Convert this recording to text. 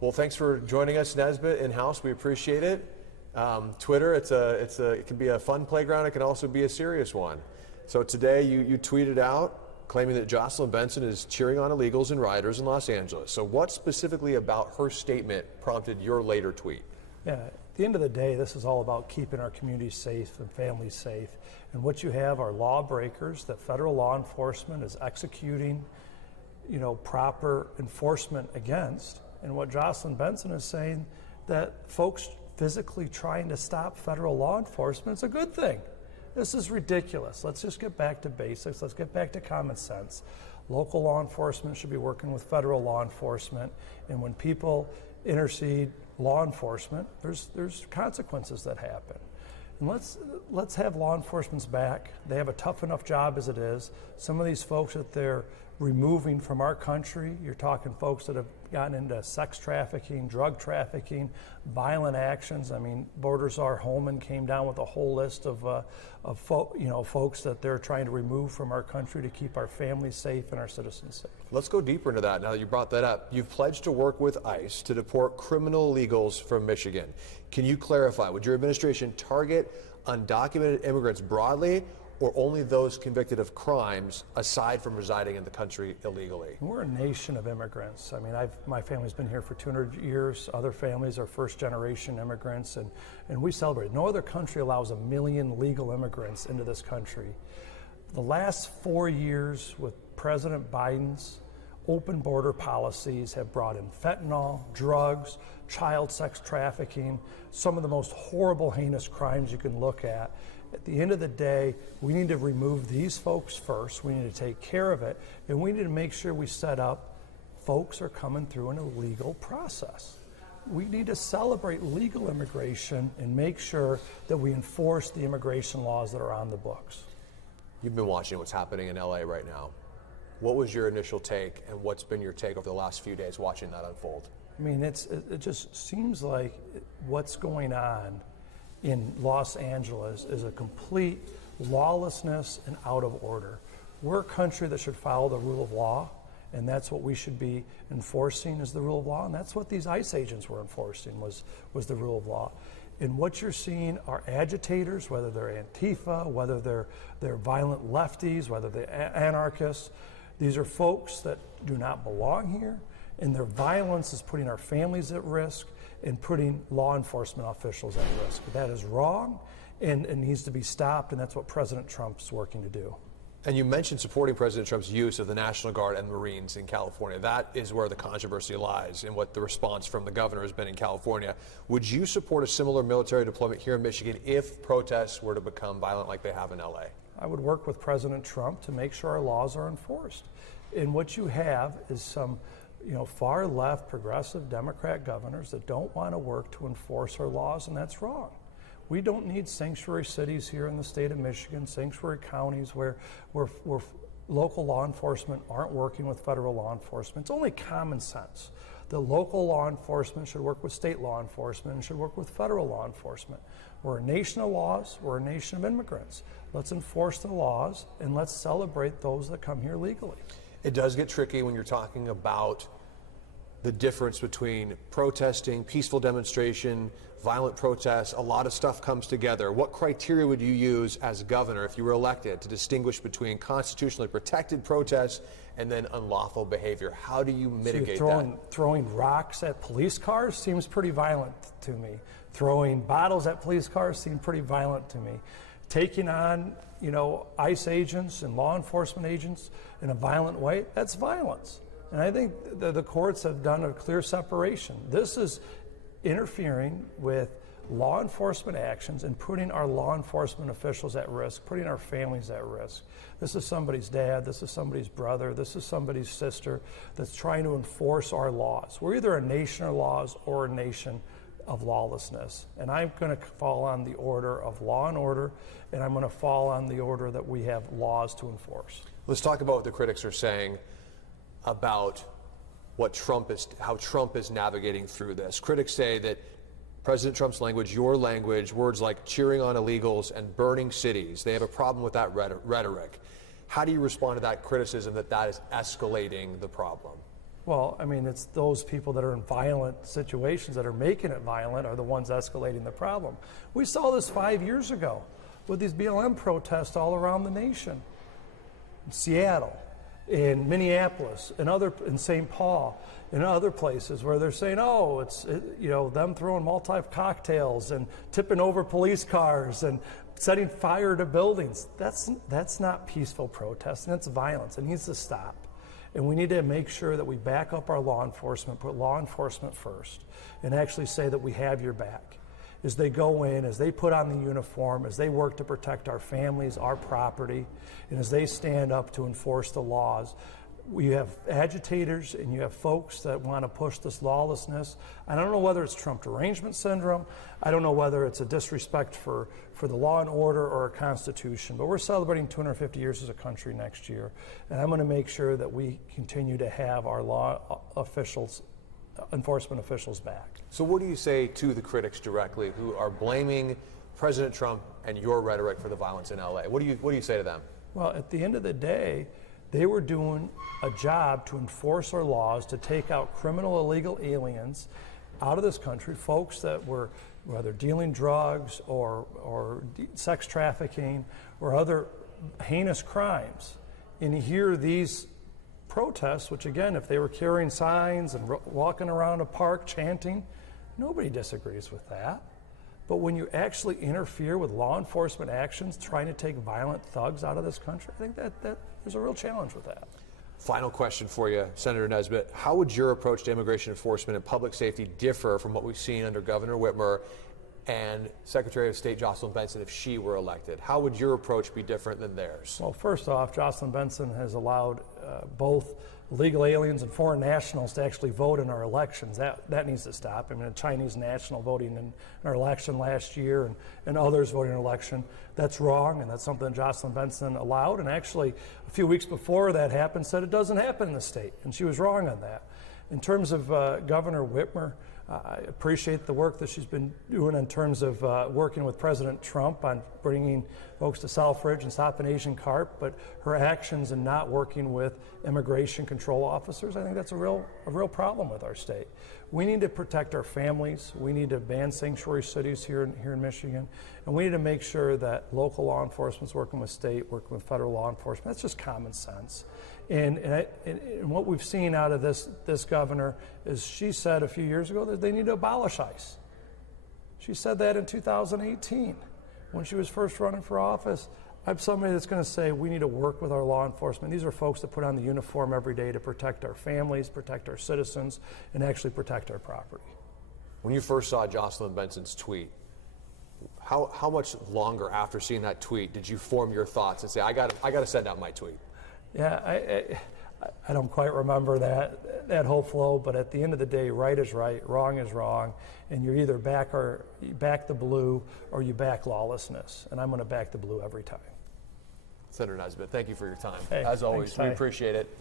Well, thanks for joining us, Nesbitt in-house. We appreciate it. Twitter, it can be a fun playground. It can also be a serious one. So today you tweeted out claiming that Jocelyn Benson is cheering on illegals and rioters in Los Angeles. So what specifically about her statement prompted your later tweet? Yeah, at the end of the day, this is all about keeping our communities safe and families safe. And what you have are lawbreakers that federal law enforcement is executing, proper enforcement against. And what Jocelyn Benson is saying, that folks physically trying to stop federal law enforcement is a good thing. This is ridiculous. Let's just get back to basics. Let's get back to common sense. Local law enforcement should be working with federal law enforcement. And when people intercede law enforcement, there's consequences that happen. And let's have law enforcement's back. They have a tough enough job as it is. Some of these folks that they're removing from our country, you're talking folks that have gotten into sex trafficking, drug trafficking, violent actions. I mean, Borders Czar Holman came down with a whole list of folks that they're trying to remove from our country to keep our families safe and our citizens safe. Let's go deeper into that now that you brought that up. You've pledged to work with ICE to deport criminal illegals from Michigan. Can you clarify, would your administration target undocumented immigrants broadly, or only those convicted of crimes aside from residing in the country illegally? We're a nation of immigrants. I mean, my family's been here for 200 years. Other families are first-generation immigrants, and we celebrate. No other country allows 1 million legal immigrants into this country. The last 4 years with President Biden's open border policies have brought in fentanyl, drugs, child sex trafficking, some of the most horrible, heinous crimes you can look at. At the end of the day, we need to remove these folks first. We need to take care of it, and we need to make sure we set up folks are coming through in a legal process. We need to celebrate legal immigration and make sure that we enforce the immigration laws that are on the books. You've been watching what's happening in LA right now. What was your initial take, and what's been your take over the last few days watching that unfold? I mean, it just seems like what's going on in Los Angeles is a complete lawlessness and out of order. We're a country that should follow the rule of law, and that's what we should be enforcing is the rule of law, and that's what these ICE agents were enforcing was the rule of law. And what you're seeing are agitators, whether they're Antifa, whether they're violent lefties, whether they're anarchists. These are folks that do not belong here, and their violence is putting our families at risk and putting law enforcement officials at risk. That is wrong and needs to be stopped, and that's what President Trump's working to do. And you mentioned supporting President Trump's use of the National Guard and Marines in California. That is where the controversy lies and what the response from the governor has been in California. Would you support a similar military deployment here in Michigan if protests were to become violent like they have in LA? I would work with President Trump to make sure our laws are enforced. And what you have is some far left progressive Democrat governors that don't want to work to enforce our laws, and that's wrong. We don't need sanctuary cities here in the state of Michigan, sanctuary counties where local law enforcement aren't working with federal law enforcement. It's only common sense. The local law enforcement should work with state law enforcement and should work with federal law enforcement. We're a nation of laws, we're a nation of immigrants. Let's enforce the laws and let's celebrate those that come here legally. It does get tricky when you're talking about the difference between protesting, peaceful demonstration, violent protests. A lot of stuff comes together. What criteria would you use as governor if you were elected to distinguish between constitutionally protected protests and then unlawful behavior? How do you mitigate that? Throwing rocks at police cars seems pretty violent to me. Throwing bottles at police cars seems pretty violent to me. Taking on, ICE agents and law enforcement agents in a violent way, that's violence. And I think the courts have done a clear separation. This is interfering with law enforcement actions and putting our law enforcement officials at risk, putting our families at risk. This is somebody's dad, this is somebody's brother, this is somebody's sister that's trying to enforce our laws. We're either a nation of laws or a nation of lawlessness. And I'm going to fall on the order of law and order, and I'm going to fall on the order that we have laws to enforce. Let's talk about what the critics are saying about how Trump is navigating through this. Critics say that President Trump's language, your language, words like cheering on illegals and burning cities, they have a problem with that rhetoric. How do you respond to that criticism that is escalating the problem? Well, I mean, it's those people that are in violent situations that are making it violent are the ones escalating the problem. We saw this 5 years ago with these BLM protests all around the nation. In Seattle, in Minneapolis, in St. Paul, in other places where they're saying, oh, them throwing Molotov cocktails and tipping over police cars and setting fire to buildings. That's not peaceful protest, and it's violence. It needs to stop. And we need to make sure that we back up our law enforcement, put law enforcement first, and actually say that we have your back. As they go in, as they put on the uniform, as they work to protect our families, our property, and as they stand up to enforce the laws. We have agitators and you have folks that want to push this lawlessness. I don't know whether it's Trump derangement syndrome. I don't know whether it's a disrespect for the law and order or a constitution, but we're celebrating 250 years as a country next year. And I'm going to make sure that we continue to have our law officials, enforcement officials back. So what do you say to the critics directly who are blaming President Trump and your rhetoric for the violence in LA? What do you say to them? Well, at the end of the day, they were doing a job to enforce our laws, to take out criminal illegal aliens out of this country, folks that were whether dealing drugs or sex trafficking or other heinous crimes. And you hear these protests, which again, if they were carrying signs and walking around a park chanting, nobody disagrees with that. But when you actually interfere with law enforcement actions, trying to take violent thugs out of this country, I think that there's a real challenge with that. Final question for you, Senator Nesbitt. How would your approach to immigration enforcement and public safety differ from what we've seen under Governor Whitmer and Secretary of State Jocelyn Benson if she were elected? How would your approach be different than theirs? Well, first off, Jocelyn Benson has allowed both illegal aliens and foreign nationals to actually vote in our elections. That needs to stop. I mean, a Chinese national voting in our election last year and others voting in our election, that's wrong, and that's something Jocelyn Benson allowed. And actually, a few weeks before that happened, said it doesn't happen in the state, and she was wrong on that. In terms of Governor Whitmer, I appreciate the work that she's been doing in terms of working with President Trump on bringing folks to Selfridge and stopping Asian carp, but her actions in not working with immigration control officers, I think that's a real problem with our state. We need to protect our families. We need to ban sanctuary cities here in Michigan, and we need to make sure that local law enforcement is working with state, working with federal law enforcement. That's just common sense. And what we've seen out of this governor is she said a few years ago that they need to abolish ICE. She said that in 2018 when she was first running for office. I'm somebody that's going to say we need to work with our law enforcement. These are folks that put on the uniform every day to protect our families, protect our citizens, and actually protect our property. When you first saw Jocelyn Benson's tweet, how much longer after seeing that tweet did you form your thoughts and say, I got to send out my tweet? Yeah, I don't quite remember that whole flow, but at the end of the day, right is right, wrong is wrong, and you're either you back the blue or you back lawlessness, and I'm going to back the blue every time. Senator Nesbitt, thank you for your time. Hey, as always, thanks, we Ty. appreciate it.